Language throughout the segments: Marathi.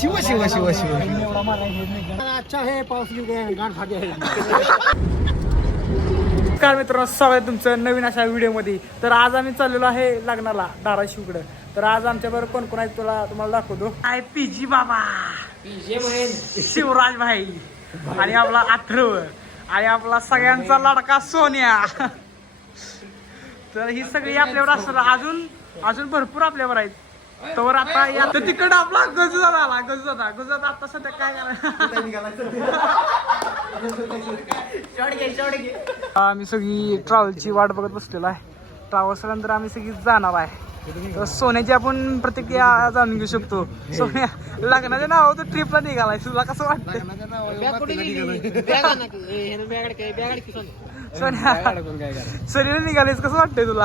शिव शिव शिव शिव अच्छा हे पाऊस नमस्कार मित्रांनो स्वागत तुमचं नवीन अशा व्हिडिओमध्ये. तर आज आम्ही चाललेलो आहे लग्नाला धाराशिवकडं. तर आज आमच्या बरोबर कोण कोण आहेत तुला तुम्हाला दाखवतो. आय पी जी बाबा. शिवराज भाई. आणि आपला अथर्व आणि आपला सगळ्यांचा लडका सोन्या. तर ही सगळी आपल्यावर असणार. अजून अजून भरपूर आपल्यावर आहेत. तर आता या तर तिकडं आपला गजू आला गजू दादा गजू दादा आता सध्या काय करायचं? आम्ही सगळी ट्रॅव्हलची वाट बघत बसलेलो आहे. ट्रॅव्हल्स नंतर आम्ही सगळी जाणार आहे. तर सोन्याची आपण प्रतिक्रिया जाणून घेऊ शकतो. सोन्या लग्नाच्या नाव तर ट्रिपला निघालाय. तुला कसं वाटतं सोन्या. सोन्याला निघालेस कसं वाटतंय तुला?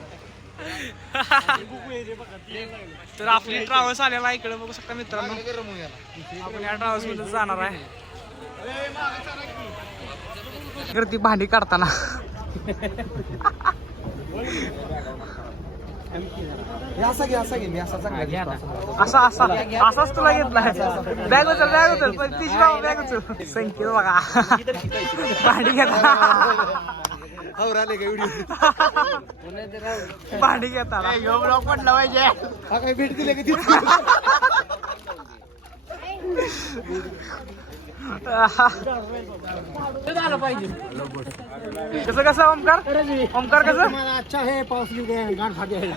तर आपली ट्रॅव्हल्स आलेला आहे इकडे बघू शकता मित्रांनो. आपण या ट्रॅव्हल्समध्ये जाणार आहे. गर्दी भांडी काढताना. असा घे असा. घे असाच तुला घेतला बॅग उचल बॅग उचल. पण तिची बॅग उचल. संकेत बघा. भांडी घेता. हो, राहिले का व्हिडिओ भांडी हा काय भेट दिले का तिथे? कसं कसं ओमकार? ओमकार कसं? अच्छा है पाऊस फाटे है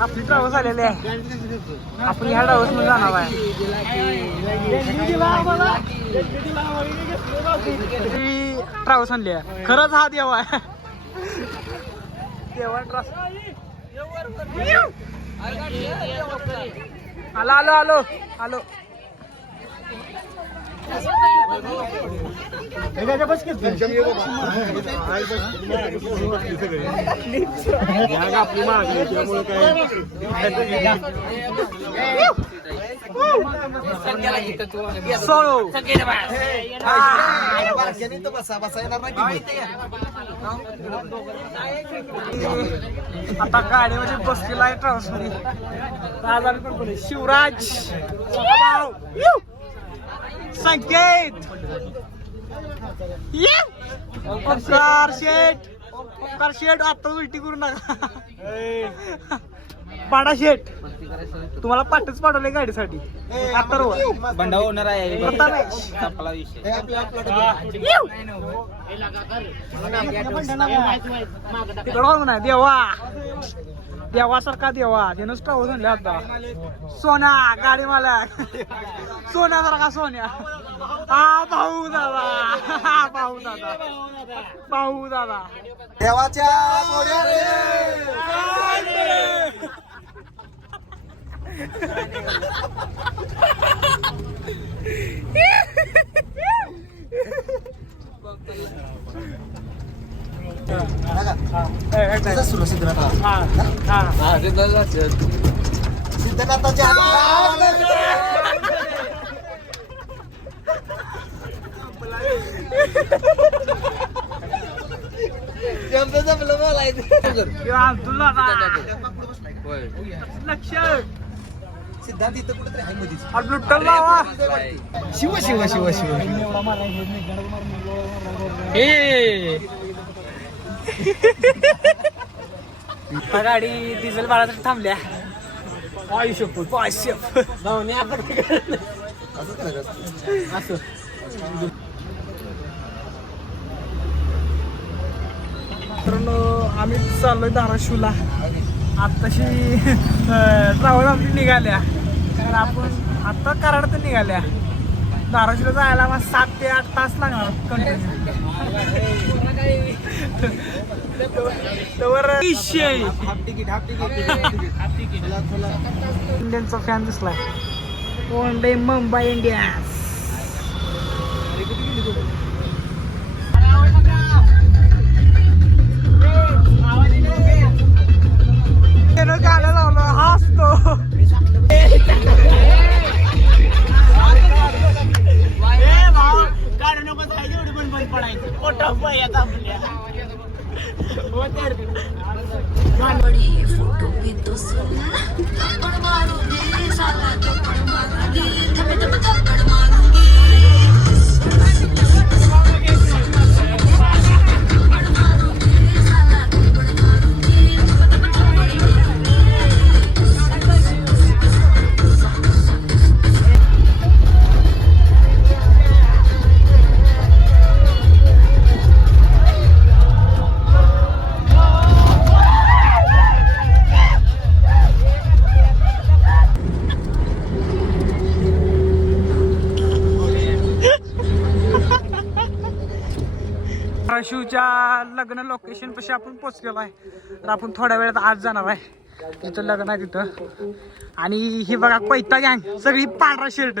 आपली ट्रॅव्हल्स आलेली आहे. आपण ह्या ट्रॅव्हल्समध्ये जाणार आहे. ट्रॅव्हल्स आणली आहे. खरंच हा देव आहे. देवा आलो आलो आलो. आलो. सोलो बारक्याने तर बसा बसा येणार नाही की मग. आता गाडीमध्ये बसलेला आहे तर आज आम्ही कोण आहे? शिवराज. संकेत. ओंकार शेठ! ओंकार शेठ आता उलटी करू नका. पाडा शेठ तुम्हाला पाठच पाठवले गाडीसाठी. आता बंडा होणार आहे. आपला विषय. हे तिकडं बघ ना देवा. देवासारखा देवा त्यानंच ट्रॅव्हल म्हणले आता. सोना गाडी मालक. सोन्यासारखा सोन्या? हा भाऊ दादा. हा भाऊ दादा. भाऊ दादा. देवाच्या सुरू सिद्धनाथ हा जमलं सिद्धनाथाच्या किंवा लक्ष सिद्धांत इथं कुठेतरी आहे मधीच शिव शिव शिव शिव. हे. गाडी डिझेल बाळासाठी थांबल्या. आयुष्य पाचशे असंच करायचं. मित्रांनो आम्ही चाललोय धाराशिवला. आत्ताशी ट्रॅव्हल आमची निघाल्या. कारण आपण आत्ता कराड तर निघाल्या. धाराशिवला जायला मग सात ते आठ तास लागणार. Continue half ticket half ticket चला चला इंडियनचा fan दिसलाय one day Mumbai Indians त्यानं बड़ी फोटो भी तो सुना थप्पड़ मारूंगी साला थप्पड़ मारूंगी शिवच्या लग्न लोकेशन पशी आपण पोचलेलो आहे. तर आपण थोड्या वेळात आज जाणार आहे. तिथं लग्न आहे तिथं. आणि ही बघा पैता गँग सगळी पांढरा shirt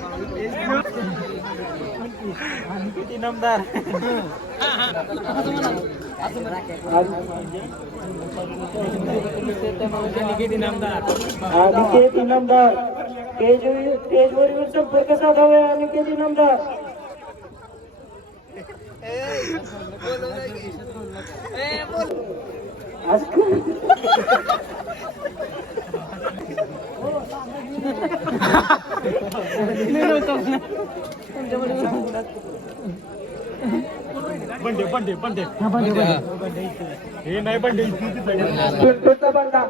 session Aniket Inamdar stage स्टेजवर येऊन संपर्क साधावे अनिकेत इनामदार आज पिंटूचा बंडा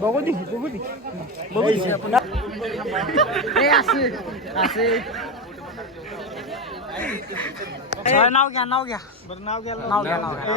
बघू दे बघू दे. बघू दे. असे असे. नाव घ्या नाव घ्या बरं नाव घ्या नाव घ्या नाव घ्या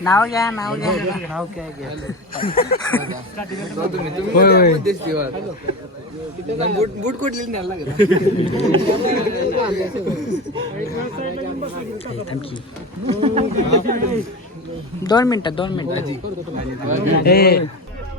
नाव घ्या नाव घ्या. नाव काय घ्या बूट कुठली न्यायला लागेल दोन मिनिटं दोन मिनिटं.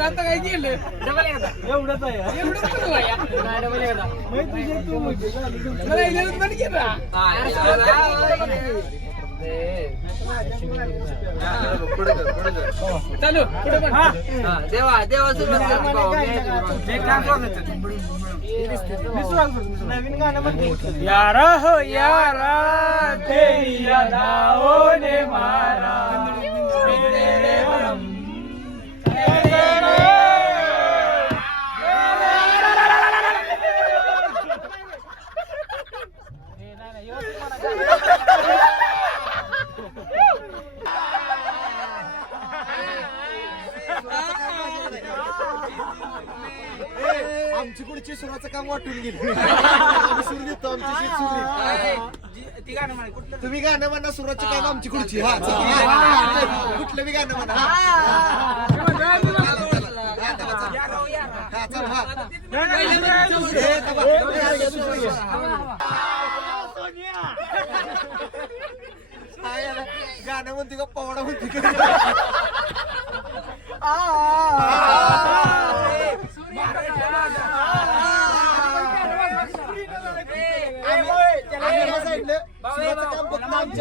आता काय केलं. एवढंच आहे. मला इलेवन पण केलं. हा, चालू पुढे पण. हा, देवा देवा कर. भाऊ. यारा हो यारा तेरी यादाओं ने मारा तेरे हम आमची पुढची सुराचं काम वाटून गेली आम्ही सुरू देतो आमची शीट सुरू देतो. ती गाणं म्हणे कुठलं तुम्ही गाणं म्हणा सुराची काम आमची खुर्ची हा चला. कुठलं बी गाणं म्हणा हा. हा, चला, चला. हा, चला, हा. हे, थांबा. दुसरं घ्या. हा, याला गाणं म्हणते का पवडा म्हणते का सुराचं काम आमच्या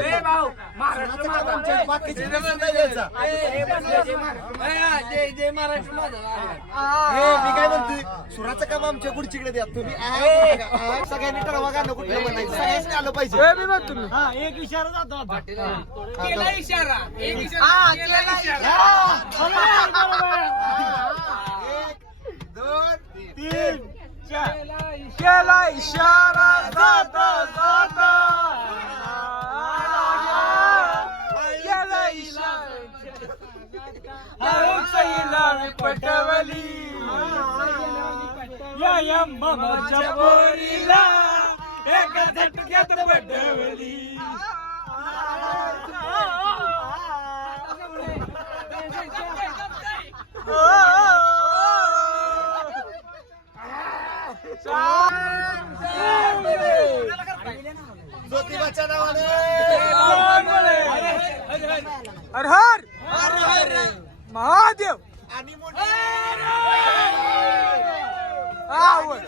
मी काय म्हणतोय सुराचं काम आमच्या पुढचीकडे द्या तुम्ही सगळ्यांनी ठरवा गाणं कुठलं म्हणायचं सगळ्यांनी आलं पाहिजे तुम्ही एक इशारा. जातो. केला इशारा. एक इशारा दोन तीन केला इशारा जाता जाता केला इशारा सैला पटवली या या मामाच्या पोरीला एका झटक्यात पटवली ज्योतिबाच्या नावाने हर हर महादेव आणि आवड.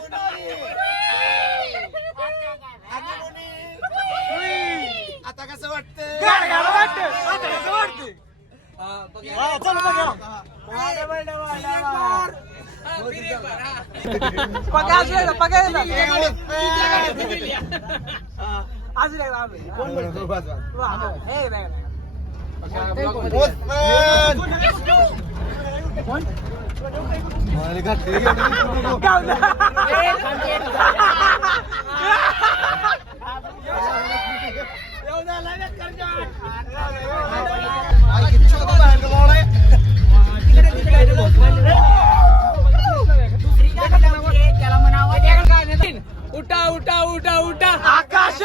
आता कसं वाटतंय आता कसं वाटतं चला बघा. पगार असलेलं, पगार येणार. अजून उठा उठा उठा उठा. आकाश